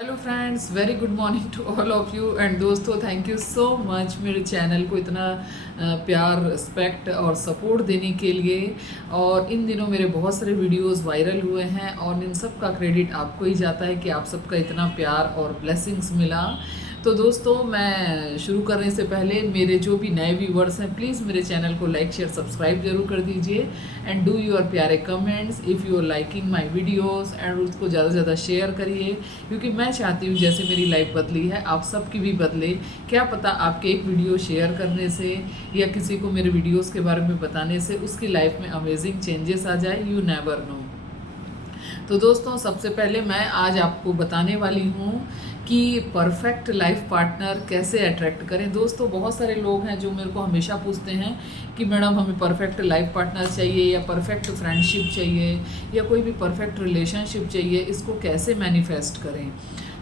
Hello friends, very good morning to all of you. And दोस्तों, thank you so much मेरे channel को इतना प्यार, रिस्पेक्ट और सपोर्ट देने के लिए। और इन दिनों मेरे बहुत सारे वीडियोस वायरल हुए हैं और इन सब का क्रेडिट आपको ही जाता है कि आप सबका इतना प्यार और ब्लेसिंग्स मिला। तो दोस्तों, मैं शुरू करने से पहले मेरे जो भी नए व्यूवर्स हैं, प्लीज़ मेरे चैनल को लाइक शेयर सब्सक्राइब जरूर कर दीजिए एंड डू योर प्यारे comments if you are liking my videos. And उसको ज़्यादा से ज़्यादा शेयर करिए, क्योंकि मैं चाहती हूँ जैसे मेरी लाइफ बदली है आप सबकी भी बदले। क्या पता आपके एक वीडियो शेयर करने से या किसी को मेरे वीडियोस के बारे में बताने से उसकी लाइफ में अमेजिंग चेंजेस आ जाए, यू नेवर नो। तो दोस्तों, सबसे पहले मैं आज आपको बताने वाली हूँ कि परफेक्ट लाइफ पार्टनर कैसे अट्रैक्ट करें। दोस्तों, बहुत सारे लोग हैं जो मेरे को हमेशा पूछते हैं कि मैडम हमें परफेक्ट लाइफ पार्टनर चाहिए या परफेक्ट फ्रेंडशिप चाहिए या कोई भी परफेक्ट रिलेशनशिप चाहिए, इसको कैसे मैनिफेस्ट करें।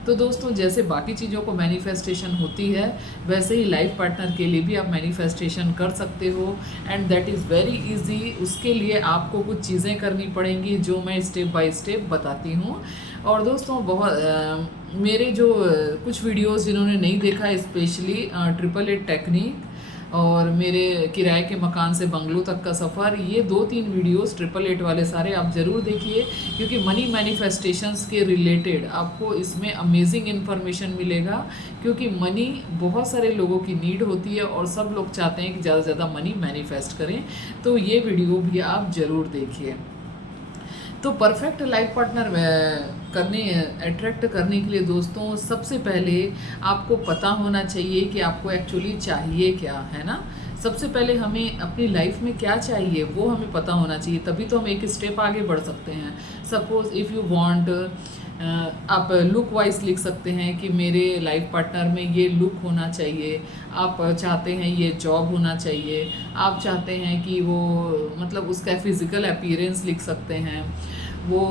तो दोस्तों, जैसे बाकी चीज़ों को मैनिफेस्टेशन होती है, वैसे ही लाइफ पार्टनर के लिए भी आप मैनिफेस्टेशन कर सकते हो and that is very easy. उसके लिए आपको कुछ चीज़ें करनी पड़ेंगी जो मैं स्टेप बाय स्टेप बताती हूँ। और दोस्तों, मेरे जो कुछ वीडियोस जिन्होंने नहीं देखा, स्पेशली 888 टेक्निक और मेरे किराए के मकान से बंगलों तक का सफ़र, ये 2-3 वीडियोस 888 वाले सारे आप ज़रूर देखिए, क्योंकि मनी मैनिफेस्टेशंस के रिलेटेड आपको इसमें अमेजिंग इन्फॉर्मेशन मिलेगा। क्योंकि मनी बहुत सारे लोगों की नीड होती है और सब लोग चाहते हैं कि ज़्यादा से ज़्यादा मनी मैनिफेस्ट करें, तो ये वीडियो भी आप ज़रूर देखिए। तो परफेक्ट लाइफ पार्टनर करने अट्रैक्ट करने के लिए दोस्तों, सबसे पहले आपको पता होना चाहिए कि आपको एक्चुअली चाहिए क्या, है ना। सबसे पहले हमें अपनी लाइफ में क्या चाहिए वो हमें पता होना चाहिए, तभी तो हम एक स्टेप आगे बढ़ सकते हैं। सपोज इफ़ यू वांट, आप लुक वाइज लिख सकते हैं कि मेरे लाइफ पार्टनर में ये लुक होना चाहिए। आप चाहते हैं ये जॉब होना चाहिए, आप चाहते हैं कि वो मतलब उसका फिज़िकल अपीयरेंस लिख सकते हैं, वो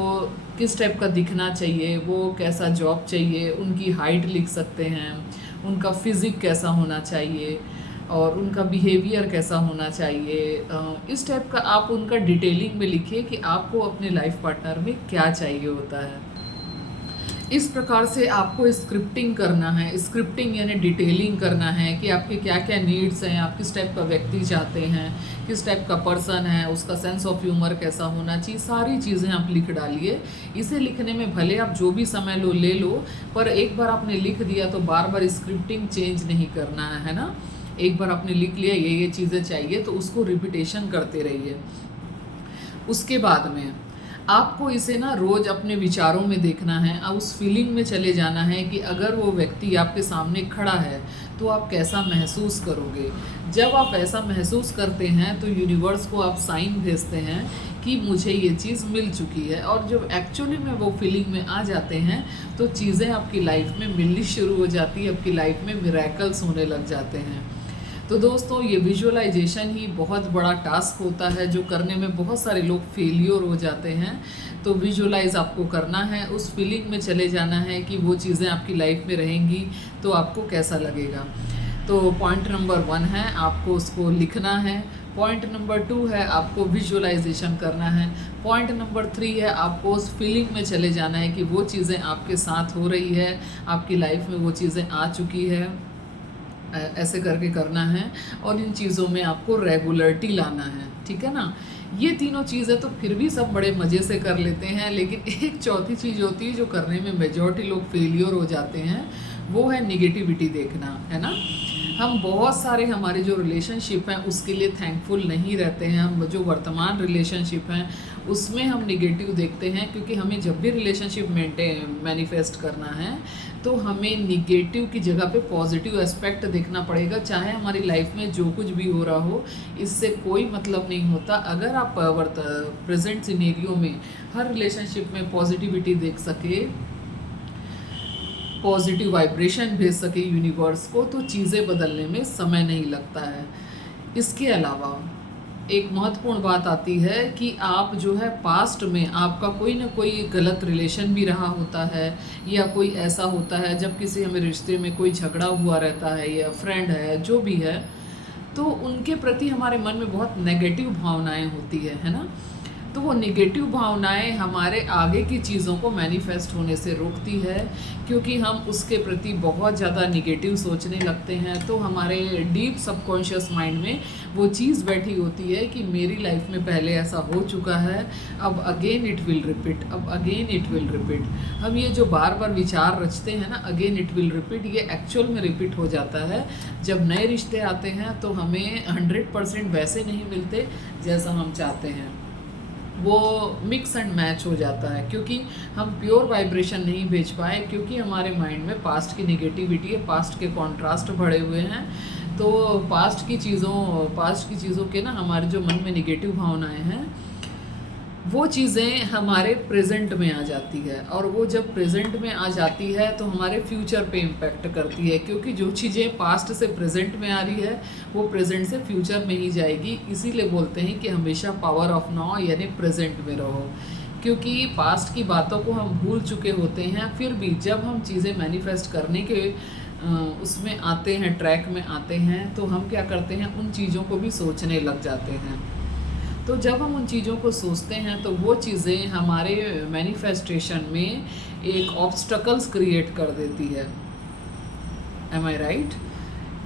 किस टाइप का दिखना चाहिए, वो कैसा जॉब चाहिए, उनकी हाइट लिख सकते हैं, उनका फिज़िक कैसा होना चाहिए और उनका बिहेवियर कैसा होना चाहिए। इस टाइप का आप उनका डिटेलिंग में लिखिए कि आपको अपने लाइफ पार्टनर में क्या चाहिए होता है। इस प्रकार से आपको स्क्रिप्टिंग करना है, स्क्रिप्टिंग यानी डिटेलिंग करना है कि आपके क्या क्या नीड्स हैं, आप किस टाइप का व्यक्ति चाहते हैं, किस टाइप का पर्सन है, उसका सेंस ऑफ ह्यूमर कैसा होना चाहिए, सारी चीज़ें आप लिख डालिए। इसे लिखने में भले आप जो भी समय ले लो, पर एक बार आपने लिख दिया तो बार बार स्क्रिप्टिंग चेंज नहीं करना है ना। एक बार आपने लिख लिया ये चीज़ें चाहिए तो उसको रिपीटेशन करते रहिए। उसके बाद में आपको इसे ना रोज़ अपने विचारों में देखना है, उस फीलिंग में चले जाना है कि अगर वो व्यक्ति आपके सामने खड़ा है तो आप कैसा महसूस करोगे। जब आप ऐसा महसूस करते हैं तो यूनिवर्स को आप साइन भेजते हैं कि मुझे ये चीज़ मिल चुकी है, और जब एक्चुअली में वो फीलिंग में आ जाते हैं तो चीज़ें आपकी लाइफ में मिलनी शुरू हो जाती है, आपकी लाइफ में मिरेकल्स होने लग जाते हैं। तो दोस्तों, ये विजुअलाइजेशन ही बहुत बड़ा टास्क होता है जो करने में बहुत सारे लोग फेलियर हो जाते हैं। तो विजुअलाइज आपको करना है, उस फीलिंग में चले जाना है कि वो चीज़ें आपकी लाइफ में रहेंगी तो आपको कैसा लगेगा। तो पॉइंट नंबर 1 है आपको उसको लिखना है। पॉइंट नंबर 2 है आपको विजुअलाइजेशन करना है। पॉइंट नंबर 3 है आपको उस फीलिंग में चले जाना है कि वो चीज़ें आपके साथ हो रही है, आपकी लाइफ में वो चीज़ें आ चुकी है। ऐसे करके करना है और इन चीज़ों में आपको रेगुलरिटी लाना है, ठीक है ना। ये तीनों चीज़ें तो फिर भी सब बड़े मज़े से कर लेते हैं, लेकिन एक चौथी चीज़ होती है जो करने में मेजॉरिटी लोग फेलियर हो जाते हैं, वो है निगेटिविटी देखना, है ना। हम बहुत सारे हमारे जो रिलेशनशिप हैं उसके लिए थैंकफुल नहीं रहते हैं। हम जो वर्तमान रिलेशनशिप हैं उसमें हम निगेटिव देखते हैं, क्योंकि हमें जब भी रिलेशनशिप मैनिफेस्ट करना है तो हमें निगेटिव की जगह पे पॉजिटिव एस्पेक्ट देखना पड़ेगा। चाहे हमारी लाइफ में जो कुछ भी हो रहा हो, इससे कोई मतलब नहीं होता। अगर आप प्रेजेंट सिनेरियो में हर रिलेशनशिप में पॉजिटिविटी देख सके, पॉजिटिव वाइब्रेशन भेज सके यूनिवर्स को, तो चीज़ें बदलने में समय नहीं लगता है। इसके अलावा एक महत्वपूर्ण बात आती है कि आप जो है पास्ट में आपका कोई ना कोई गलत रिलेशन भी रहा होता है, या कोई ऐसा होता है जब किसी हमें रिश्ते में कोई झगड़ा हुआ रहता है या फ्रेंड है जो भी है, तो उनके प्रति हमारे मन में बहुत नेगेटिव भावनाएं होती है ना। तो वो निगेटिव भावनाएं हमारे आगे की चीज़ों को मैनिफेस्ट होने से रोकती है, क्योंकि हम उसके प्रति बहुत ज़्यादा निगेटिव सोचने लगते हैं। तो हमारे डीप सबकॉन्शियस माइंड में वो चीज़ बैठी होती है कि मेरी लाइफ में पहले ऐसा हो चुका है, अब अगेन इट विल रिपीट, अब अगेन इट विल रिपीट। हम ये जो बार बार विचार रचते हैं ना, अगेन इट विल रिपीट, ये एक्चुअल में रिपीट हो जाता है। जब नए रिश्ते आते हैं तो हमें 100% वैसे नहीं मिलते जैसा हम चाहते हैं, वो मिक्स एंड मैच हो जाता है, क्योंकि हम प्योर वाइब्रेशन नहीं भेज पाए, क्योंकि हमारे माइंड में पास्ट की नेगेटिविटी है, पास्ट के कॉन्ट्रास्ट भरे हुए हैं। तो पास्ट की चीज़ों के ना हमारे जो मन में नेगेटिव भावनाएं हैं, वो चीज़ें हमारे प्रेजेंट में आ जाती है, और वो जब प्रेजेंट में आ जाती है तो हमारे फ्यूचर पे इम्पेक्ट करती है, क्योंकि जो चीज़ें पास्ट से प्रेजेंट में आ रही है वो प्रेजेंट से फ्यूचर में ही जाएगी। इसीलिए बोलते हैं कि हमेशा पावर ऑफ नाउ यानी प्रेजेंट में रहो, क्योंकि पास्ट की बातों को हम भूल चुके होते हैं। फिर भी जब हम चीज़ें मैनिफेस्ट करने के उसमें आते हैं, ट्रैक में आते हैं, तो हम क्या करते हैं, उन चीज़ों को भी सोचने लग जाते हैं। तो जब हम उन चीज़ों को सोचते हैं तो वो चीज़ें हमारे मैनिफेस्टेशन में एक ऑब्स्टकल्स क्रिएट कर देती है। एम आई राइट?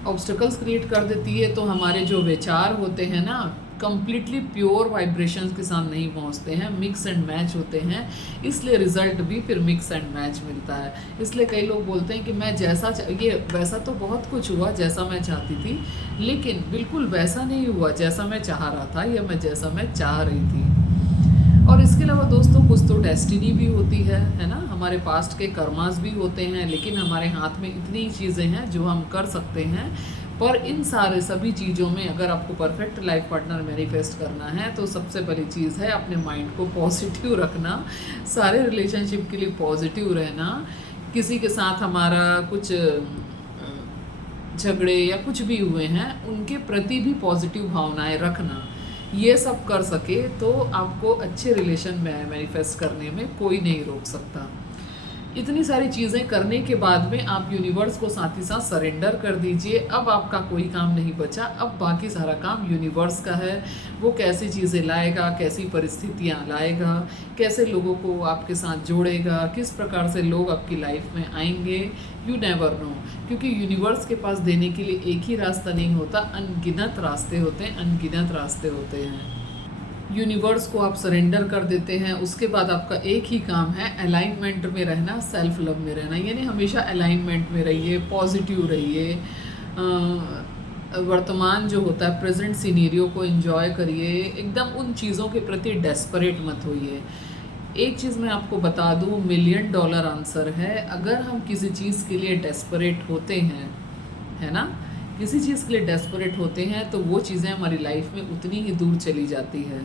ऑब्स्टकल्स क्रिएट कर देती है, तो हमारे जो विचार होते हैं ना, कंप्लीटली प्योर वाइब्रेशंस के साथ नहीं पहुंचते हैं, मिक्स एंड मैच होते हैं। इसलिए रिजल्ट भी फिर मिक्स एंड मैच मिलता है। इसलिए कई लोग बोलते हैं कि मैं ये वैसा तो बहुत कुछ हुआ जैसा मैं चाहती थी, लेकिन बिल्कुल वैसा नहीं हुआ जैसा मैं चाह रहा था या मैं जैसा मैं चाह रही थी। और इसके अलावा दोस्तों, कुछ तो डेस्टिनी भी होती है ना, हमारे पास्ट के कर्मास भी होते हैं, लेकिन हमारे हाथ में इतनी चीज़ें हैं जो हम कर सकते हैं। पर इन सभी चीज़ों में अगर आपको परफेक्ट लाइफ पार्टनर मैनिफेस्ट करना है तो सबसे पहली चीज़ है अपने माइंड को पॉजिटिव रखना, सारे रिलेशनशिप के लिए पॉजिटिव रहना। किसी के साथ हमारा कुछ झगड़े या कुछ भी हुए हैं, उनके प्रति भी पॉजिटिव भावनाएं रखना। ये सब कर सके तो आपको अच्छे रिलेशन में मैनिफेस्ट करने में कोई नहीं रोक सकता। इतनी सारी चीज़ें करने के बाद में आप यूनिवर्स को साथ ही साथ सरेंडर कर दीजिए। अब आपका कोई काम नहीं बचा, अब बाकी सारा काम यूनिवर्स का है। वो कैसी चीज़ें लाएगा, कैसी परिस्थितियाँ लाएगा, कैसे लोगों को आपके साथ जोड़ेगा, किस प्रकार से लोग आपकी लाइफ में आएंगे, यू नेवर नो। क्योंकि यूनिवर्स के पास देने के लिए एक ही रास्ता नहीं होता, अनगिनत रास्ते होते हैं, अनगिनत रास्ते होते हैं। यूनिवर्स को आप सरेंडर कर देते हैं, उसके बाद आपका एक ही काम है अलाइनमेंट में रहना, सेल्फ लव में रहना। यानी हमेशा अलाइनमेंट में रहिए, पॉजिटिव रहिए, वर्तमान जो होता है प्रेजेंट सिनेरियो को एंजॉय करिए, एकदम उन चीज़ों के प्रति डेस्परेट मत होइए। एक चीज़ मैं आपको बता दूँ, $1,000,000 आंसर है, अगर हम किसी चीज़ के लिए डेस्परेट होते हैं, है ना, किसी चीज़ के लिए डेस्परेट होते हैं, तो वो चीज़ें हमारी लाइफ में उतनी ही दूर चली जाती है।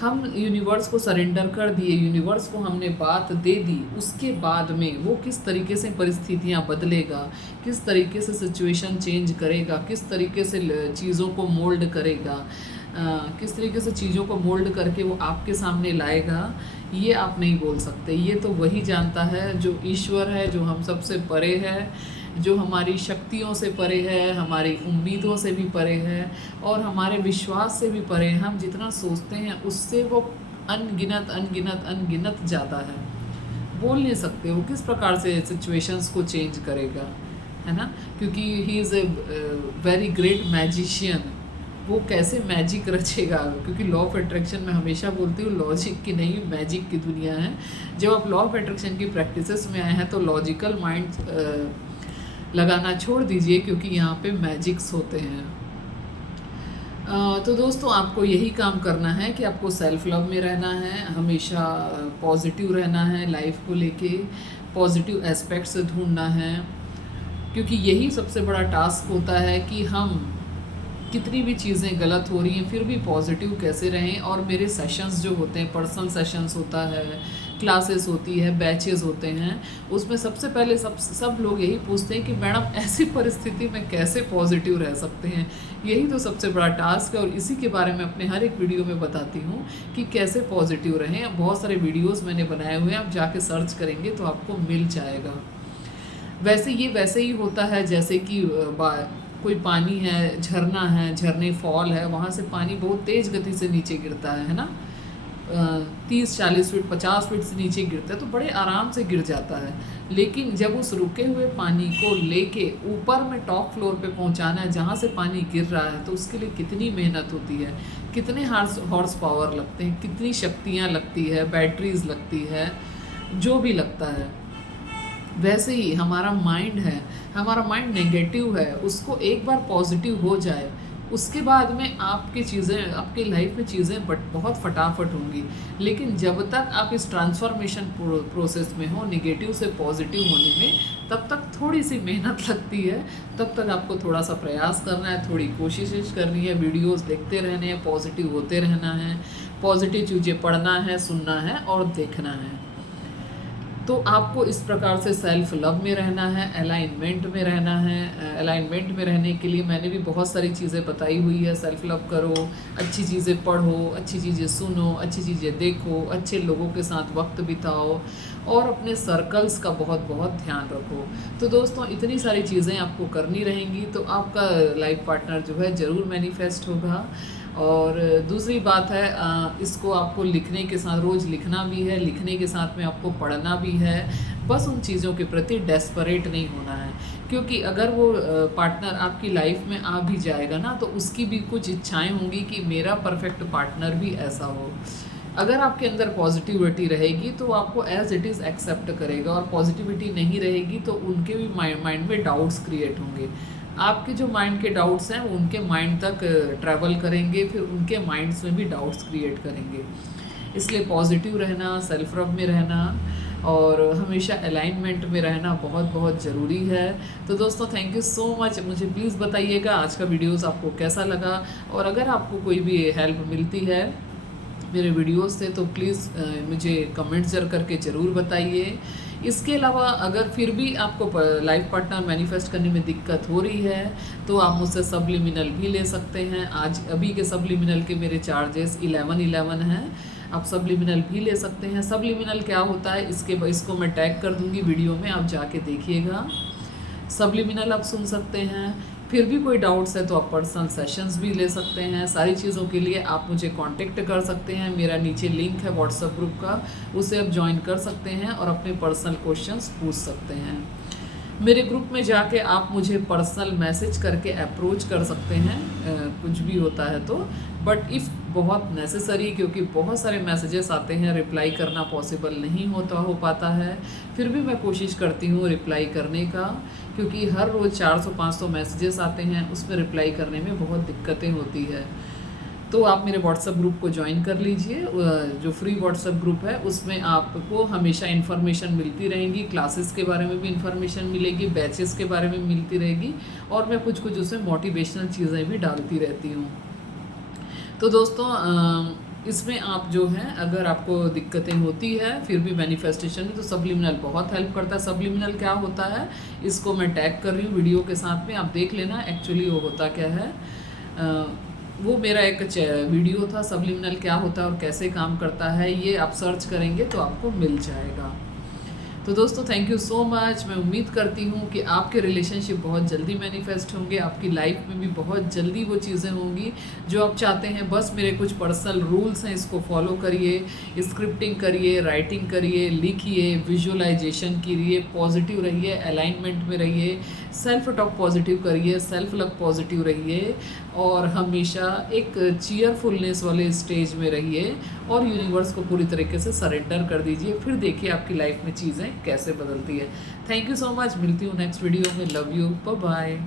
हम यूनिवर्स को सरेंडर कर दिए, यूनिवर्स को हमने बात दे दी, उसके बाद में वो किस तरीके से परिस्थितियाँ बदलेगा, किस तरीके से सिचुएशन चेंज करेगा, किस तरीके से चीज़ों को मोल्ड करेगा, किस तरीके से चीज़ों को मोल्ड करके वो आपके सामने लाएगा, ये आप नहीं बोल सकते। ये तो वही जानता है जो ईश्वर है, जो हम सबसे परे है, जो हमारी शक्तियों से परे है, हमारी उम्मीदों से भी परे है और हमारे विश्वास से भी परे है। हम जितना सोचते हैं उससे वो अनगिनत अनगिनत अनगिनत ज़्यादा है। बोल नहीं सकते वो किस प्रकार से सिचुएशंस को चेंज करेगा, है ना, क्योंकि he is a very great magician. वो कैसे मैजिक रचेगा, क्योंकि लॉ ऑफ अट्रैक्शन में हमेशा बोलती हूँ लॉजिक की नहीं, मैजिक की दुनिया है। जब आप लॉ ऑफ अट्रैक्शन की प्रैक्टिसेस में आए हैं तो लॉजिकल माइंड लगाना छोड़ दीजिए, क्योंकि यहाँ पे मैजिक्स होते हैं। तो दोस्तों, आपको यही काम करना है कि आपको सेल्फ लव में रहना है, हमेशा पॉजिटिव रहना है, लाइफ को लेके पॉजिटिव एस्पेक्ट्स ढूंढना है, क्योंकि यही सबसे बड़ा टास्क होता है कि हम कितनी भी चीज़ें गलत हो रही हैं फिर भी पॉजिटिव कैसे रहें। और मेरे सेशंस जो होते हैं, पर्सनल सेशंस होता है, क्लासेस होती है, बैचेस होते हैं, उसमें सबसे पहले सब लोग यही पूछते हैं कि मैडम ऐसी परिस्थिति में कैसे पॉजिटिव रह सकते हैं। यही तो सबसे बड़ा टास्क है और इसी के बारे में अपने हर एक वीडियो में बताती हूँ कि कैसे पॉजिटिव रहें। बहुत सारे वीडियोज़ मैंने बनाए हुए हैं, आप जाके सर्च करेंगे तो आपको मिल जाएगा। वैसे ही होता है जैसे कि कोई पानी है, झरना है, झरने फॉल है, वहाँ से पानी बहुत तेज़ गति से नीचे गिरता है ना, 30-40 फीट 50 फीट से नीचे गिरता है तो बड़े आराम से गिर जाता है। लेकिन जब उस रुके हुए पानी को लेके ऊपर में टॉप फ्लोर पे पहुंचाना है जहाँ से पानी गिर रहा है, तो उसके लिए कितनी मेहनत होती है, कितने हॉर्स पावर लगते हैं, कितनी शक्तियाँ लगती है, बैटरीज लगती है, जो भी लगता है। वैसे ही हमारा माइंड है, हमारा माइंड नेगेटिव है, उसको एक बार पॉजिटिव हो जाए उसके बाद में आपकी चीज़ें, आपकी लाइफ में चीज़ें बहुत फटाफट होंगी। लेकिन जब तक आप इस ट्रांसफॉर्मेशन प्रोसेस में हो, नेगेटिव से पॉजिटिव होने में, तब तक थोड़ी सी मेहनत लगती है। तब तक आपको थोड़ा सा प्रयास करना है, थोड़ी कोशिश करनी है, वीडियोस देखते रहने हैं, पॉजिटिव होते रहना है, पॉजिटिव चीज़ें पढ़ना है, सुनना है और देखना है। तो आपको इस प्रकार से सेल्फ लव में रहना है, अलाइनमेंट में रहना है। अलाइनमेंट में रहने के लिए मैंने भी बहुत सारी चीज़ें बताई हुई है। सेल्फ लव करो, अच्छी चीज़ें पढ़ो, अच्छी चीज़ें सुनो, अच्छी चीज़ें देखो, अच्छे लोगों के साथ वक्त बिताओ और अपने सर्कल्स का बहुत बहुत ध्यान रखो। तो दोस्तों, इतनी सारी चीज़ें आपको करनी रहेंगी तो आपका लाइफ पार्टनर जो है ज़रूर मैनिफेस्ट होगा। और दूसरी बात है, इसको आपको लिखने के साथ, रोज़ लिखना भी है, लिखने के साथ में आपको पढ़ना भी है। बस उन चीज़ों के प्रति डेस्परेट नहीं होना है, क्योंकि अगर वो पार्टनर आपकी लाइफ में आ भी जाएगा ना, तो उसकी भी कुछ इच्छाएं होंगी कि मेरा परफेक्ट पार्टनर भी ऐसा हो। अगर आपके अंदर पॉजिटिविटी रहेगी तो आपको एज इट इज़ एक्सेप्ट करेगा, और पॉजिटिविटी नहीं रहेगी तो उनके भी माइंड में डाउट्स क्रिएट होंगे। आपके जो माइंड के डाउट्स हैं वो उनके माइंड तक ट्रैवल करेंगे, फिर उनके माइंड्स में भी डाउट्स क्रिएट करेंगे। इसलिए पॉजिटिव रहना, सेल्फ लव में रहना और हमेशा अलाइनमेंट में रहना बहुत बहुत ज़रूरी है। तो दोस्तों, थैंक यू सो मच। मुझे प्लीज़ बताइएगा आज का वीडियोस आपको कैसा लगा, और अगर आपको कोई भी हेल्प मिलती है मेरे वीडियोस से तो प्लीज़ मुझे कमेंट्स करके ज़रूर बताइए। इसके अलावा अगर फिर भी आपको लाइफ पार्टनर मैनिफेस्ट करने में दिक्कत हो रही है तो आप मुझसे सब्लिमिनल भी ले सकते हैं। आज अभी के सब्लिमिनल के मेरे चार्जेस 1111 हैं। आप सब्लिमिनल भी ले सकते हैं। सब्लिमिनल क्या होता है इसको मैं टैग कर दूंगी वीडियो में, आप जाके देखिएगा। सब्लिमिनल आप सुन सकते हैं। फिर भी कोई डाउट्स है तो आप पर्सनल सेशंस भी ले सकते हैं। सारी चीज़ों के लिए आप मुझे कांटेक्ट कर सकते हैं। मेरा नीचे लिंक है व्हाट्सएप ग्रुप का, उसे आप ज्वाइन कर सकते हैं और अपने पर्सनल क्वेश्चंस पूछ सकते हैं। मेरे ग्रुप में जाके आप मुझे पर्सनल मैसेज करके अप्रोच कर सकते हैं, कुछ भी होता है तो। बट इफ़ बहुत नेसेसरी, क्योंकि बहुत सारे मैसेजेस आते हैं, रिप्लाई करना पॉसिबल नहीं हो पाता है। फिर भी मैं कोशिश करती हूँ रिप्लाई करने का, क्योंकि हर रोज़ 400-500 मैसेजेस आते हैं, उसमें रिप्लाई करने में बहुत दिक्कतें होती है। तो आप मेरे व्हाट्सएप ग्रुप को ज्वाइन कर लीजिए। जो फ्री व्हाट्सएप ग्रुप है उसमें आपको हमेशा इन्फॉर्मेशन मिलती रहेंगी, क्लासेस के बारे में भी इन्फॉर्मेशन मिलेगी, बैचेस के बारे में मिलती रहेगी, और मैं कुछ कुछ उसमें मोटिवेशनल चीज़ें भी डालती रहती हूँ। तो दोस्तों, इसमें आप जो है, अगर आपको दिक्कतें होती है फिर भी मैनिफेस्टेशन में, तो सब्लिमिनल बहुत हेल्प करता है। सब्लिमिनल क्या होता है इसको मैं टैग कर रही हूँ वीडियो के साथ में, आप देख लेना एक्चुअली वो होता क्या है। वो मेरा एक वीडियो था, सब्लिमिनल क्या होता है और कैसे काम करता है, ये आप सर्च करेंगे तो आपको मिल जाएगा। तो दोस्तों, थैंक यू सो मच। मैं उम्मीद करती हूँ कि आपके रिलेशनशिप बहुत जल्दी मैनिफेस्ट होंगे, आपकी लाइफ में भी बहुत जल्दी वो चीज़ें होंगी जो आप चाहते हैं। बस मेरे कुछ पर्सनल रूल्स हैं, इसको फॉलो करिए, स्क्रिप्टिंग करिए, राइटिंग करिए, लिखिए, विजुअलाइजेशन करिए, पॉजिटिव रहिए, अलाइनमेंट में रहिए, सेल्फ टॉक पॉजिटिव करिए, सेल्फ लव पॉजिटिव रहिए, और हमेशा एक चीयरफुलनेस वाले स्टेज में रहिए, और यूनिवर्स को पूरी तरीके से सरेंडर कर दीजिए। फिर देखिए आपकी लाइफ में चीज़ें कैसे बदलती है। Thank you so much. मिलती हूँ नेक्स्ट वीडियो में। Love you, bye bye.